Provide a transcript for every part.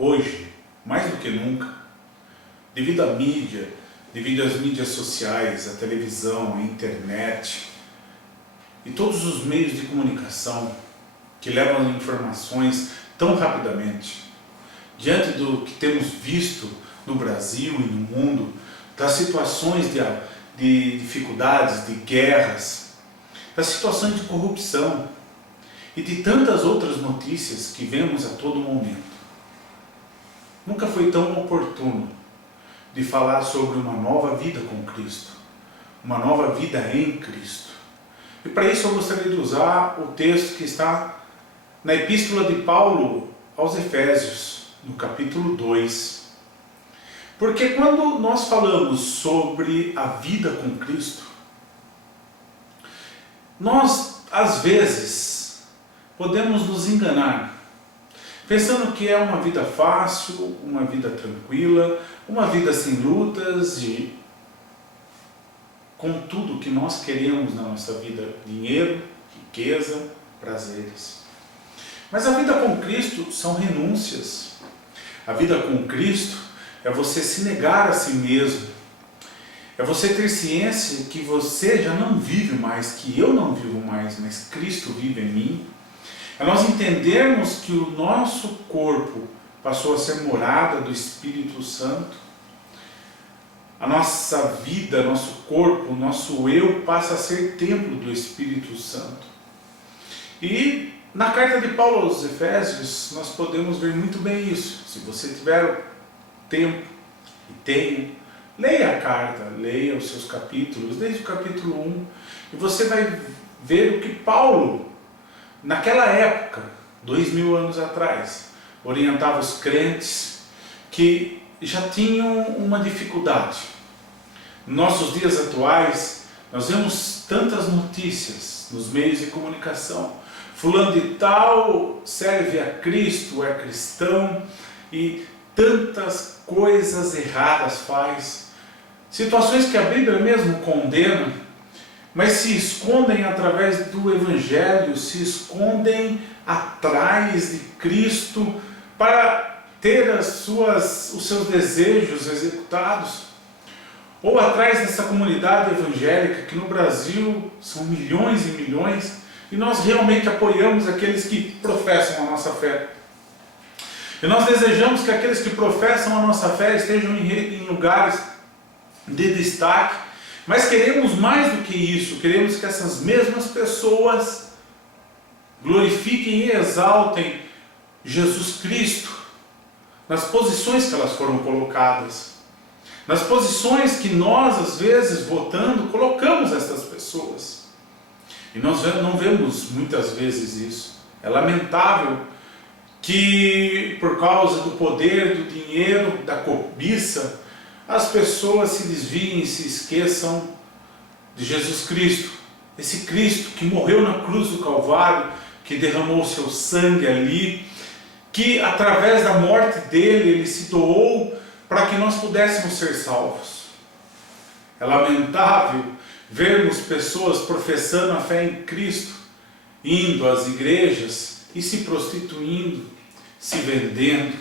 hoje, mais do que nunca, devido à mídia, devido às mídias sociais, à televisão, à internet e todos os meios de comunicação que levam informações tão rapidamente, diante do que temos visto no Brasil e no mundo, das situações de dificuldades, de guerras, das situações de corrupção e de tantas outras notícias que vemos a todo momento. Nunca foi tão oportuno de falar sobre uma nova vida com Cristo, uma nova vida em Cristo. E para isso eu gostaria de usar o texto que está na Epístola de Paulo aos Efésios, no capítulo 2. Porque quando nós falamos sobre a vida com Cristo, nós, às vezes, podemos nos enganar, pensando que é uma vida fácil, uma vida tranquila, uma vida sem lutas e com tudo que nós queremos na nossa vida, dinheiro, riqueza, prazeres. Mas a vida com Cristo são renúncias. A vida com Cristo é você se negar a si mesmo. É você ter ciência que você já não vive mais, que eu não vivo mais, mas Cristo vive em mim. É nós entendermos que o nosso corpo passou a ser morada do Espírito Santo. A nossa vida, nosso corpo, nosso eu passa a ser templo do Espírito Santo. E na carta de Paulo aos Efésios nós podemos ver muito bem isso. Se você tiver tempo e tem, leia a carta, leia os seus capítulos, desde o capítulo 1, e você vai ver o que Paulo, naquela época, 2000 anos atrás, orientava os crentes que já tinham uma dificuldade. Nos nossos dias atuais, nós vemos tantas notícias nos meios de comunicação. Fulano de tal serve a Cristo, é cristão, e tantas coisas erradas faz. Situações que a Bíblia mesmo condena, mas se escondem através do Evangelho, se escondem atrás de Cristo para ter os seus desejos executados. Ou atrás dessa comunidade evangélica, que no Brasil são milhões e milhões, e nós realmente apoiamos aqueles que professam a nossa fé. E nós desejamos que aqueles que professam a nossa fé estejam em lugares de destaque, mas queremos mais do que isso, queremos que essas mesmas pessoas glorifiquem e exaltem Jesus Cristo nas posições que elas foram colocadas, nas posições que nós, às vezes, votando, colocamos essas pessoas. E nós não vemos muitas vezes isso. É lamentável que, por causa do poder, do dinheiro, da cobiça, as pessoas se desviem e se esqueçam de Jesus Cristo. Esse Cristo que morreu na cruz do Calvário, que derramou o seu sangue ali, que através da morte dele, ele se doou para que nós pudéssemos ser salvos. É lamentável vermos pessoas professando a fé em Cristo, indo às igrejas e se prostituindo, se vendendo,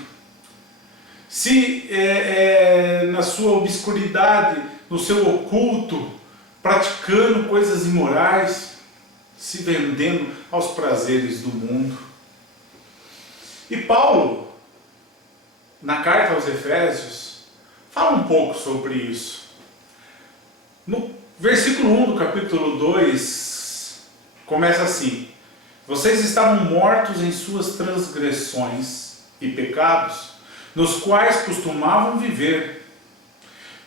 se na sua obscuridade, no seu oculto, praticando coisas imorais, se vendendo aos prazeres do mundo. E Paulo, na carta aos Efésios, fala um pouco sobre isso. No versículo 1 do capítulo 2, começa assim: vocês estavam mortos em suas transgressões e pecados, nos quais costumavam viver,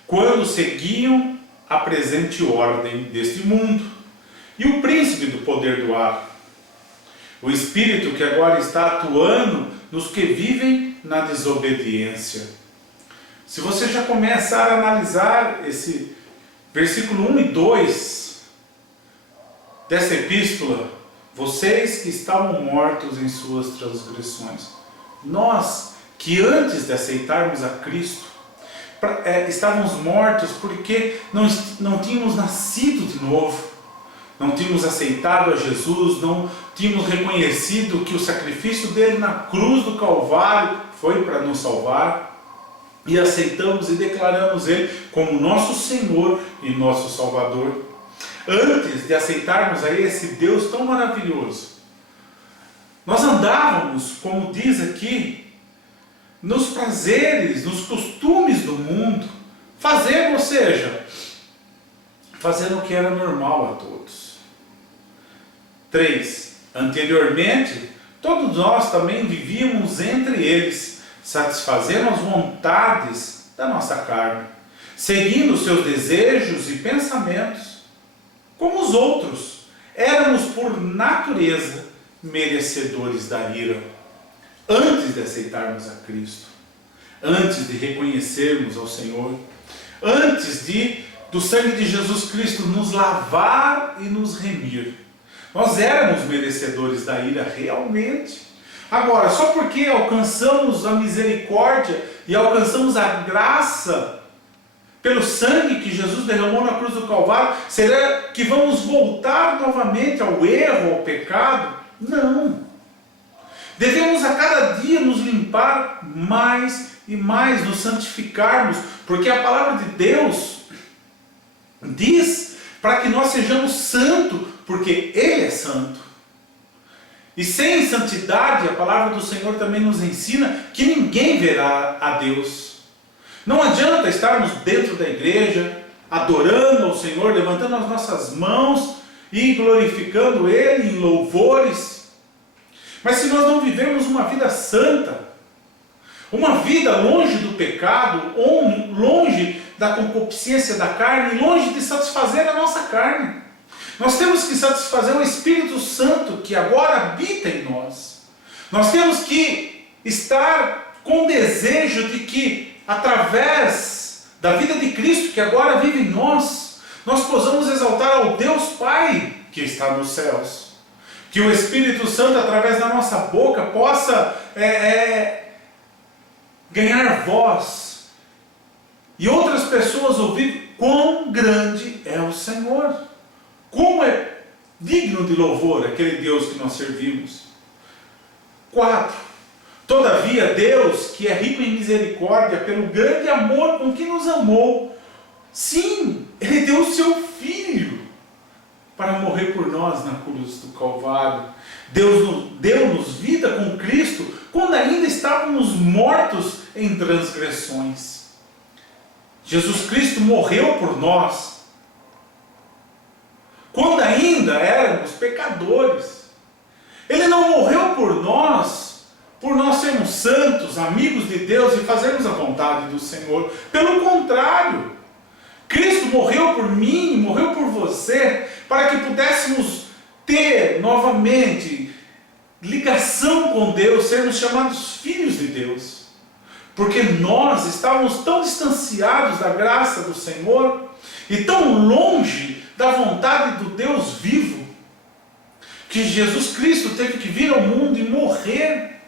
quando seguiam a presente ordem deste mundo, e o príncipe do poder do ar, o Espírito que agora está atuando nos que vivem na desobediência. Se você já começar a analisar esse versículo 1 e 2 dessa epístola, vocês que estavam mortos em suas transgressões, nós que antes de aceitarmos a Cristo, estávamos mortos porque não tínhamos nascido de novo, não tínhamos aceitado a Jesus, não tínhamos reconhecido que o sacrifício dele na cruz do Calvário foi para nos salvar, e aceitamos e declaramos ele como nosso Senhor e nosso Salvador. Antes de aceitarmos a esse Deus tão maravilhoso, nós andávamos, como diz aqui, nos prazeres, nos costumes do mundo, fazendo, ou seja, fazendo o que era normal a todos. 3. Anteriormente, todos nós também vivíamos entre eles, satisfazendo as vontades da nossa carne, seguindo os seus desejos e pensamentos. Como os outros, éramos por natureza merecedores da ira, antes de aceitarmos a Cristo, antes de reconhecermos ao Senhor, antes do sangue de Jesus Cristo nos lavar e nos remir. Nós éramos merecedores da ira realmente. Agora, só porque alcançamos a misericórdia e alcançamos a graça pelo sangue que Jesus derramou na cruz do Calvário, será que vamos voltar novamente ao erro, ao pecado? Não. Devemos a cada dia nos limpar mais e mais, nos santificarmos, porque a palavra de Deus diz para que nós sejamos santos, porque Ele é santo. E sem santidade, a palavra do Senhor também nos ensina que ninguém verá a Deus. Não adianta estarmos dentro da igreja, adorando ao Senhor, levantando as nossas mãos e glorificando Ele em louvores. Mas se nós não vivemos uma vida santa, uma vida longe do pecado, longe da concupiscência da carne, longe de satisfazer a nossa carne, nós temos que satisfazer o Espírito Santo que agora habita em nós. Nós temos que estar com desejo de que, através da vida de Cristo que agora vive em nós, nós possamos exaltar ao Deus Pai que está nos céus. Que o Espírito Santo, através da nossa boca, possa ganhar voz e outras pessoas ouvir quão grande é o Senhor. Como é digno de louvor aquele Deus que nós servimos. 4. Todavia Deus, que é rico em misericórdia, pelo grande amor com que nos amou, sim, Ele deu o seu Filho para morrer por nós na cruz do Calvário. Deus deu-nos vida com Cristo quando ainda estávamos mortos em transgressões. Jesus Cristo morreu por nós quando ainda éramos pecadores. Ele não morreu por nós sermos santos, amigos de Deus e fazermos a vontade do Senhor. Pelo contrário, Cristo morreu por mim, morreu por você, para que pudéssemos ter novamente ligação com Deus, sermos chamados filhos de Deus. Porque nós estávamos tão distanciados da graça do Senhor e tão longe da vontade do Deus vivo, que Jesus Cristo teve que vir ao mundo e morrer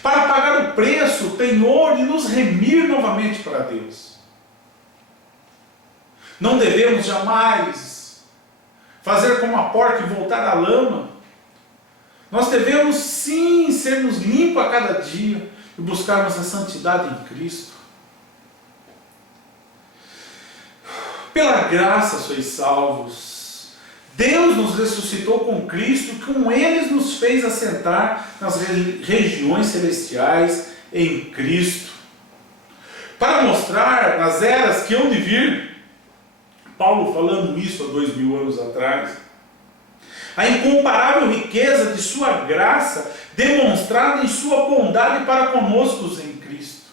para pagar o preço, o penhor e nos remir novamente para Deus. Não devemos jamais fazer como a porca e voltar à lama. Nós devemos sim sermos limpos a cada dia e buscarmos a santidade em Cristo. Pela graça sois salvos. Deus nos ressuscitou com Cristo, com Ele nos fez assentar nas regiões celestiais em Cristo. Para mostrar nas eras que hão de vir, Paulo falando isso há 2000 anos atrás, a incomparável riqueza de sua graça demonstrada em sua bondade para conosco em Cristo.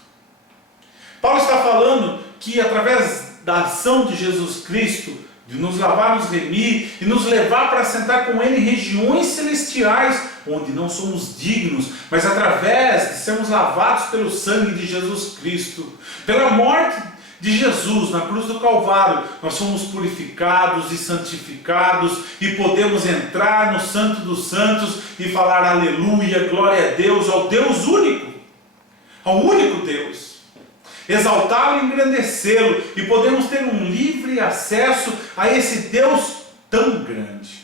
Paulo está falando que através da ação de Jesus Cristo, de nos lavar, nos remir e nos levar para sentar com Ele em regiões celestiais, onde não somos dignos, mas através de sermos lavados pelo sangue de Jesus Cristo, pela morte de Jesus na cruz do Calvário, nós somos purificados e santificados e podemos entrar no Santo dos Santos e falar aleluia, glória a Deus, ao Deus único, ao único Deus. Exaltá-lo e engrandecê-lo, e podemos ter um livre acesso a esse Deus tão grande.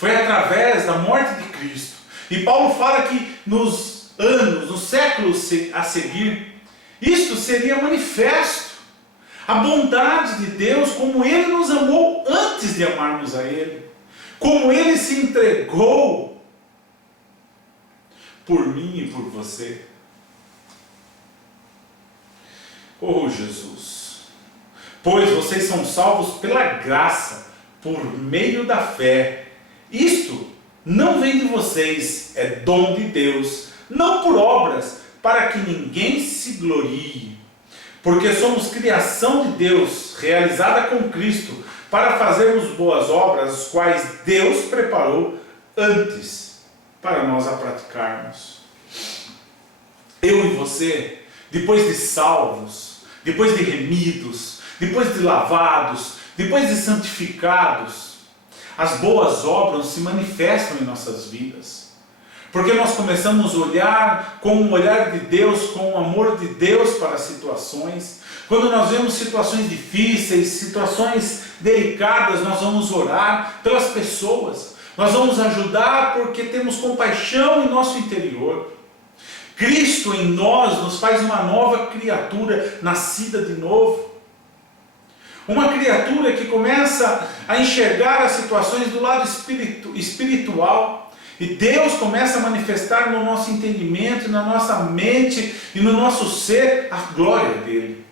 Foi através da morte de Cristo. E Paulo fala que nos anos, nos séculos a seguir, isto seria manifesto. A bondade de Deus, como Ele nos amou antes de amarmos a Ele. Como Ele se entregou por mim e por você. Oh Jesus! Pois vocês são salvos pela graça, por meio da fé. Isto não vem de vocês, é dom de Deus, não por obras, para que ninguém se glorie. Porque somos criação de Deus, realizada com Cristo, para fazermos boas obras, as quais Deus preparou antes para nós a praticarmos. Eu e você, depois de salvos, depois de remidos, depois de lavados, depois de santificados, as boas obras se manifestam em nossas vidas. Porque nós começamos a olhar com o olhar de Deus, com o amor de Deus para as situações. Quando nós vemos situações difíceis, situações delicadas, nós vamos orar pelas pessoas. Nós vamos ajudar porque temos compaixão em nosso interior. Cristo em nós nos faz uma nova criatura, nascida de novo. Uma criatura que começa a enxergar as situações do lado espiritual. E Deus começa a manifestar no nosso entendimento, na nossa mente e no nosso ser a glória dele.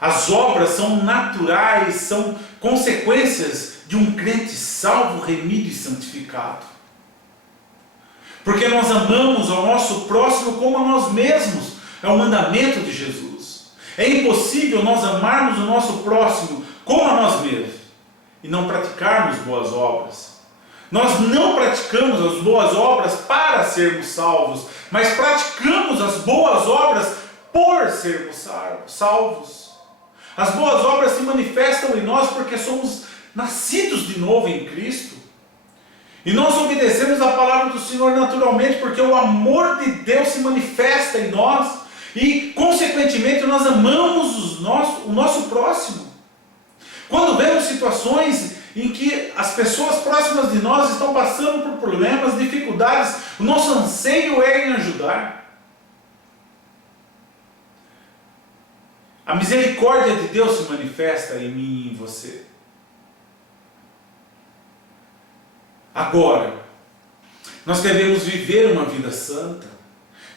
As obras são naturais, são consequências de um crente salvo, remido e santificado. Porque nós amamos ao nosso próximo como a nós mesmos. É o mandamento de Jesus. É impossível nós amarmos o nosso próximo como a nós mesmos e não praticarmos boas obras. Nós não praticamos as boas obras para sermos salvos, mas praticamos as boas obras por sermos salvos. As boas obras se manifestam em nós porque somos nascidos de novo em Cristo. E nós obedecemos a palavra do Senhor naturalmente porque o amor de Deus se manifesta em nós. E, consequentemente, nós amamos o nosso próximo. Quando vemos situações em que as pessoas próximas de nós estão passando por problemas, dificuldades, o nosso anseio é em ajudar. A misericórdia de Deus se manifesta em mim e em você. Agora, nós devemos viver uma vida santa.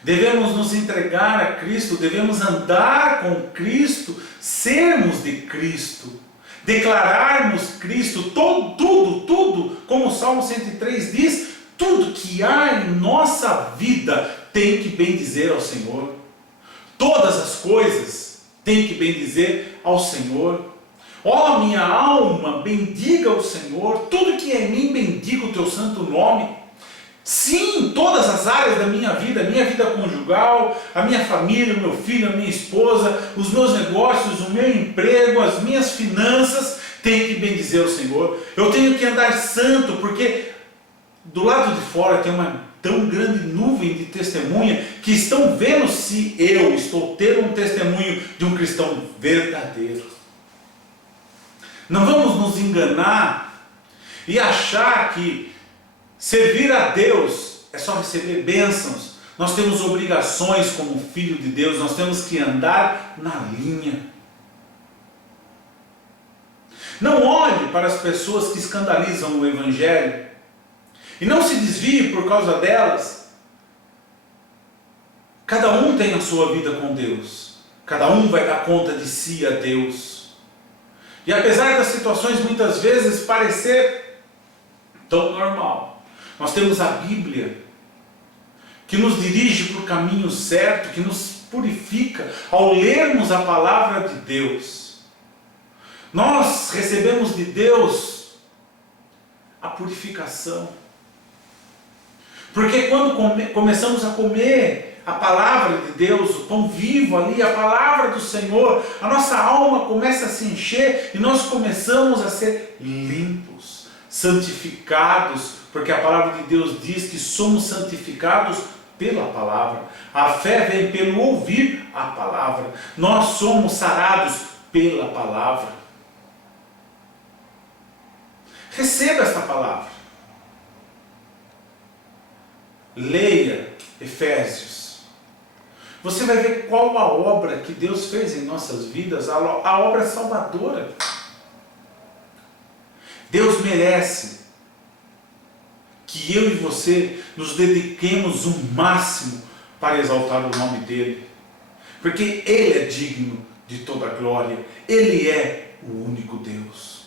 Devemos nos entregar a Cristo, devemos andar com Cristo, sermos de Cristo, declararmos Cristo, tudo, como o Salmo 103 diz, tudo que há em nossa vida tem que bendizer ao Senhor. Todas as coisas tem que bendizer ao Senhor. Ó minha alma, bendiga o Senhor, tudo que é em mim bendiga o teu santo nome. Sim, todas as áreas da minha vida conjugal, a minha família, o meu filho, a minha esposa, os meus negócios, o meu emprego, as minhas finanças, tem que bendizer o Senhor. Eu tenho que andar santo, porque do lado de fora tem uma tão grande nuvem de testemunha que estão vendo se eu estou tendo um testemunho de um cristão verdadeiro. Não vamos nos enganar e achar que servir a Deus é só receber bênçãos. Nós temos obrigações como filho de Deus, nós temos que andar na linha. Não olhe para as pessoas que escandalizam o Evangelho e não se desvie por causa delas. Cada um tem a sua vida com Deus, cada um vai dar conta de si a Deus. E apesar das situações muitas vezes parecer tão normal, nós temos a Bíblia, que nos dirige para o caminho certo, que nos purifica ao lermos a palavra de Deus. Nós recebemos de Deus a purificação. Porque quando começamos a comer a palavra de Deus, o pão vivo ali, a palavra do Senhor, a nossa alma começa a se encher e nós começamos a ser limpos, santificados, porque a palavra de Deus diz que somos santificados pela palavra. A fé vem pelo ouvir a palavra. Nós somos sarados pela palavra. Receba esta palavra. Leia Efésios. Você vai ver qual a obra que Deus fez em nossas vidas, a obra salvadora. Deus merece que eu e você nos dediquemos o máximo para exaltar o nome dEle. Porque Ele é digno de toda a glória. Ele é o único Deus.